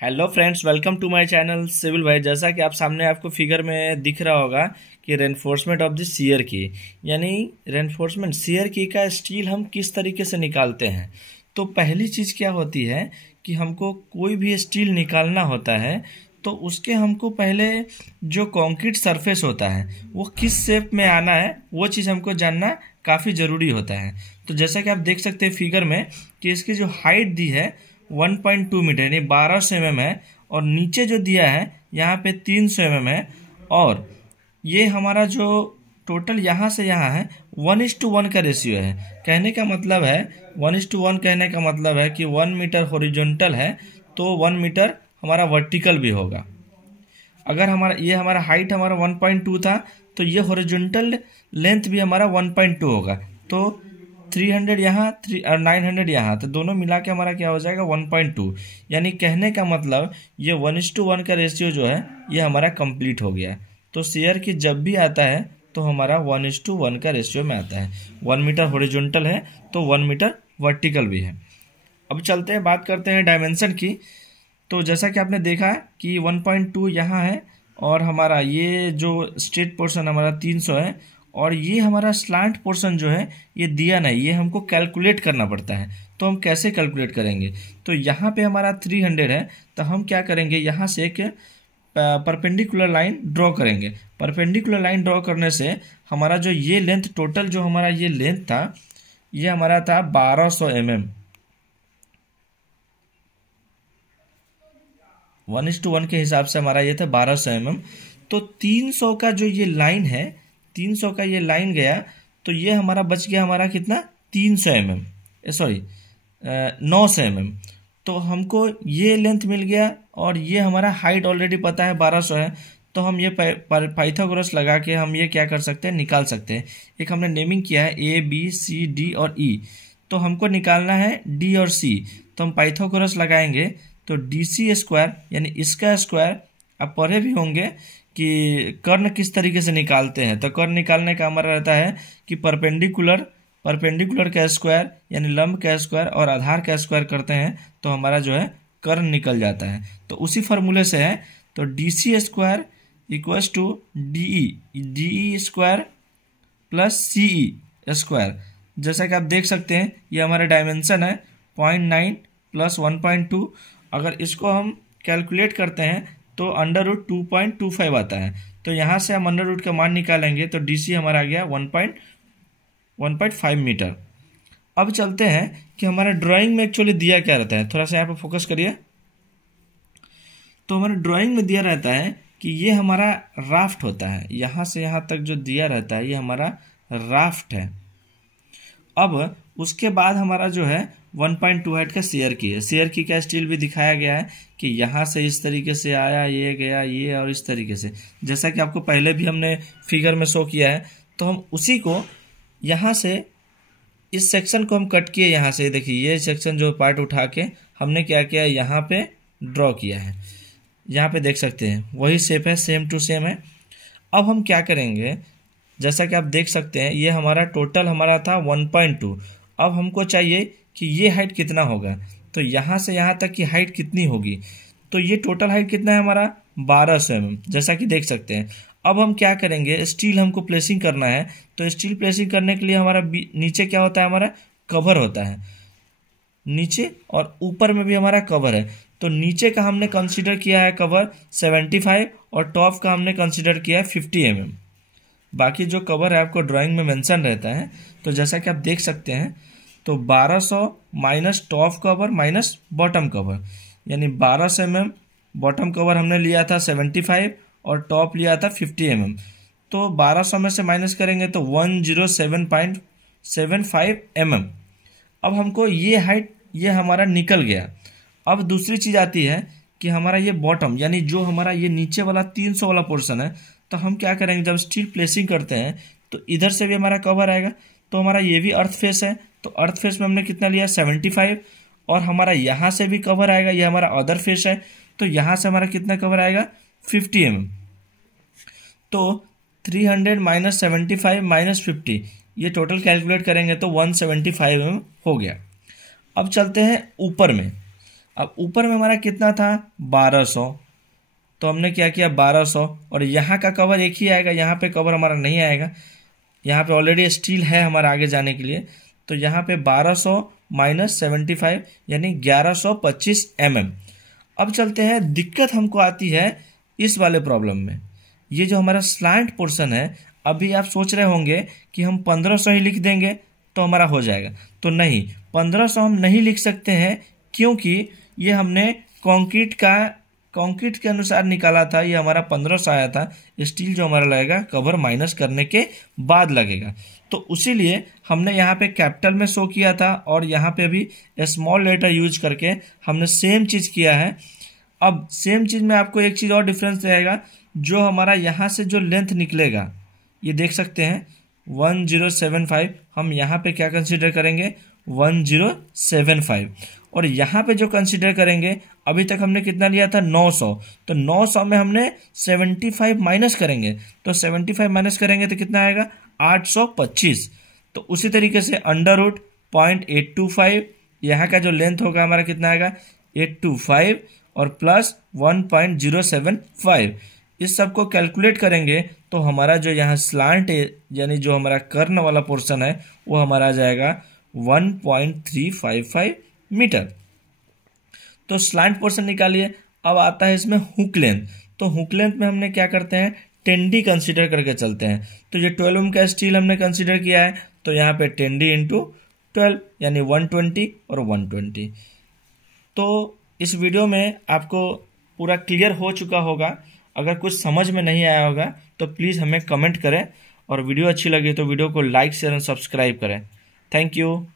Hello friends, welcome to my channel civil Bhai. जैसा कि आप सामने आपको फिगर में दिख रहा होगा कि रेनफोर्समेंट ऑफ द शियर की, यानी रेनफोर्समेंट शियर की का स्टील हम किस तरीके से निकालते हैं। तो पहली चीज़ क्या होती है कि हमको कोई भी स्टील निकालना होता है तो उसके हमको पहले जो कंक्रीट सरफेस होता है वो किस शेप में आना है वो चीज़ हमको जानना काफ़ी ज़रूरी होता है। तो जैसा कि आप देख सकते हैं फिगर में कि इसकी जो हाइट दी है 1.2 मीटर यानी 1200 mm है, और नीचे जो दिया है यहाँ पे 300 mm है, और ये हमारा जो टोटल यहाँ से यहाँ है 1:1 का रेशियो है। कहने का मतलब है 1:1 कहने का मतलब है कि 1 मीटर हॉरिजॉन्टल है तो 1 मीटर हमारा वर्टिकल भी होगा। अगर हमारा हाइट हमारा 1.2 था तो ये हॉरिजॉन्टल लेंथ भी हमारा 1.2 होगा। तो 300 यहाँ और 900 यहाँ, तो दोनों मिला के हमारा क्या हो जाएगा 1.2। यानी कहने का मतलब ये 1:1 का रेशियो जो है ये हमारा कंप्लीट हो गया। तो शेयर की जब भी आता है तो हमारा 1:1 का रेशियो में आता है। 1 मीटर हॉरिजॉन्टल है तो 1 मीटर वर्टिकल भी है। अब चलते हैं, बात करते हैं डायमेंशन की। तो जैसा कि आपने देखा कि 1.2 यहाँ है, और हमारा ये जो स्ट्रेट पोर्शन हमारा 300 है, और ये हमारा स्लांट पोर्शन जो है ये दिया नहीं, ये हमको कैलकुलेट करना पड़ता है। तो हम कैसे कैलकुलेट करेंगे? तो यहाँ पे हमारा 300 है, तो हम क्या करेंगे, यहाँ से एक परपेंडिकुलर लाइन ड्रॉ करेंगे। परपेंडिकुलर लाइन ड्रॉ करने से हमारा जो ये लेंथ, टोटल जो हमारा ये लेंथ था, ये हमारा था 1200 mm। 1:1 के हिसाब से हमारा ये था 1200 mm। तो 300 का जो ये लाइन है, 300 का ये लाइन गया तो ये हमारा बच गया हमारा कितना 300 mm, सॉरी 900 mm। तो हमको ये लेंथ मिल गया, और ये हमारा हाइट ऑलरेडी पता है 1200 है। तो हम ये पाइथागोरस लगा के हम ये क्या कर सकते हैं, निकाल सकते हैं। एक हमने नेमिंग किया है ABCD और E, तो हमको निकालना है D और C। तो हम पाइथागोरस लगाएंगे तो DC स्क्वायर यानी इसका स्क्वायर, आप पढ़े भी होंगे कि कर्ण किस तरीके से निकालते हैं। तो कर्ण निकालने का हमारा रहता है कि परपेंडिकुलर का स्क्वायर यानी लंब का स्क्वायर और आधार का स्क्वायर करते हैं तो हमारा जो है कर्ण निकल जाता है। तो उसी फॉर्मूले से है, तो DC square equals to DE square plus CE square. जैसा कि आप देख सकते हैं ये हमारा डायमेंशन है 0.9 प्लस 1.2। अगर इसको हम कैलकुलेट करते हैं तो √2.25 आता है। तो यहाँ से हम अंडर रूट का मान निकालेंगे तो DC हमारा आ गया 1.5 मीटर। अब चलते हैं कि हमारे ड्राइंग में एक्चुअली दिया क्या रहता है, थोड़ा सा यहाँ पर फोकस करिए। तो हमारे ड्राइंग में दिया रहता है कि ये हमारा राफ्ट होता है, यहाँ से यहाँ तक जो दिया रहता है ये हमारा राफ्ट है। अब उसके बाद हमारा जो है 1.2 हाइट का शेयर की है। शेयर की का स्टील भी दिखाया गया है कि यहाँ से इस तरीके से आया, ये गया ये, और इस तरीके से, जैसा कि आपको पहले भी हमने फिगर में शो किया है। तो हम उसी को यहाँ से इस सेक्शन को हम कट किए, यहाँ से देखिए ये सेक्शन जो पार्ट उठा के हमने क्या किया, यहाँ पे ड्रॉ किया है। यहाँ पे देख सकते हैं वही शेप है, सेम टू सेम है। अब हम क्या करेंगे, जैसा कि आप देख सकते हैं ये हमारा टोटल हमारा था 1.2। अब हमको चाहिए कि ये हाइट कितना होगा, तो यहाँ से यहाँ तक की हाइट कितनी होगी। तो ये टोटल हाइट कितना है हमारा 1200 mm, जैसा कि देख सकते हैं। अब हम क्या करेंगे, स्टील हमको प्लेसिंग करना है। तो स्टील प्लेसिंग करने के लिए हमारा नीचे क्या होता है, हमारा कवर होता है नीचे, और ऊपर में भी हमारा कवर है। तो नीचे का हमने कंसीडर किया है कवर 75, और टॉप का हमने कंसीडर किया है 50 mm। बाकी जो कवर है आपको ड्राइंग में मेंशन रहता है। तो जैसा कि आप देख सकते हैं, तो 1200 minus top cover minus bottom cover, यानी 1200 mm बॉटम कवर हमने लिया था 75 और टॉप लिया था 50 mm। तो 1200 में से माइनस करेंगे तो 107.75 mm। अब हमको ये हाइट ये हमारा निकल गया। अब दूसरी चीज़ आती है कि हमारा ये बॉटम यानी जो हमारा ये नीचे वाला 300 वाला पोर्शन है, तो हम क्या करेंगे, जब स्टील प्लेसिंग करते हैं तो इधर से भी हमारा कवर आएगा। तो हमारा ये भी अर्थ फेस है, तो अर्थ फेस में हमने कितना लिया 75, और हमारा यहाँ से भी कवर आएगा, ये हमारा अदर फेस है, तो यहाँ से हमारा कितना कवर आएगा 50 mm। तो 300 माइनस 75 माइनस 50, ये टोटल कैलकुलेट करेंगे तो 175 mm हो गया। अब चलते हैं ऊपर में। अब ऊपर में हमारा कितना था 1200, तो हमने क्या किया 1200, और यहाँ का कवर एक ही आएगा, यहाँ पे कवर हमारा नहीं आएगा, यहाँ पे ऑलरेडी स्टील है हमारा आगे जाने के लिए। तो यहाँ पे 1200 माइनस 75 यानी 1125 mm। अब चलते हैं, दिक्कत हमको आती है इस वाले प्रॉब्लम में। ये जो हमारा स्लैंट पोर्शन है, अभी आप सोच रहे होंगे कि हम 1500 ही लिख देंगे तो हमारा हो जाएगा, तो नहीं, 1500 हम नहीं लिख सकते हैं, क्योंकि ये हमने कंक्रीट के अनुसार निकाला था। ये हमारा 1500 आया था, स्टील जो हमारा लगेगा कवर माइनस करने के बाद लगेगा। तो उसीलिए हमने यहाँ पे कैपिटल में शो किया था, और यहाँ पे भी स्मॉल लेटर यूज करके हमने सेम चीज़ किया है। अब सेम चीज़ में आपको एक चीज़ और डिफरेंस रहेगा, जो हमारा यहाँ से जो लेंथ निकलेगा, ये देख सकते हैं 1075, हम यहाँ पे क्या कंसीडर करेंगे 1075, और यहाँ पे जो कंसीडर करेंगे, अभी तक हमने कितना लिया था 900, तो 900 में हमने 75 माइनस करेंगे, तो 75 माइनस करेंगे तो कितना आएगा 825। तो उसी तरीके से अंडर रूट 0.825, यहाँ का जो लेंथ होगा हमारा कितना आएगा 825, और प्लस 1.075, इस सब को कैलकुलेट करेंगे तो हमारा जो यहाँ स्लांट यानी जो हमारा कर्न वाला पोर्शन है वो हमारा आ जाएगा 1.355 मीटर। तो स्लांट पोर्शन निकालिए। अब आता है इसमें हुक लेंथ। तो हुक लेंथ में हमने क्या करते हैं 10D कंसीडर करके चलते हैं। तो ये 12 mm का स्टील हमने कंसीडर किया है, तो यहाँ पे 10D इंटू 12 यानी 120 और 120। तो इस वीडियो में आपको पूरा क्लियर हो चुका होगा। अगर कुछ समझ में नहीं आया होगा तो प्लीज़ हमें कमेंट करें, और वीडियो अच्छी लगी तो वीडियो को लाइक शेयर और सब्सक्राइब करें। Thank you.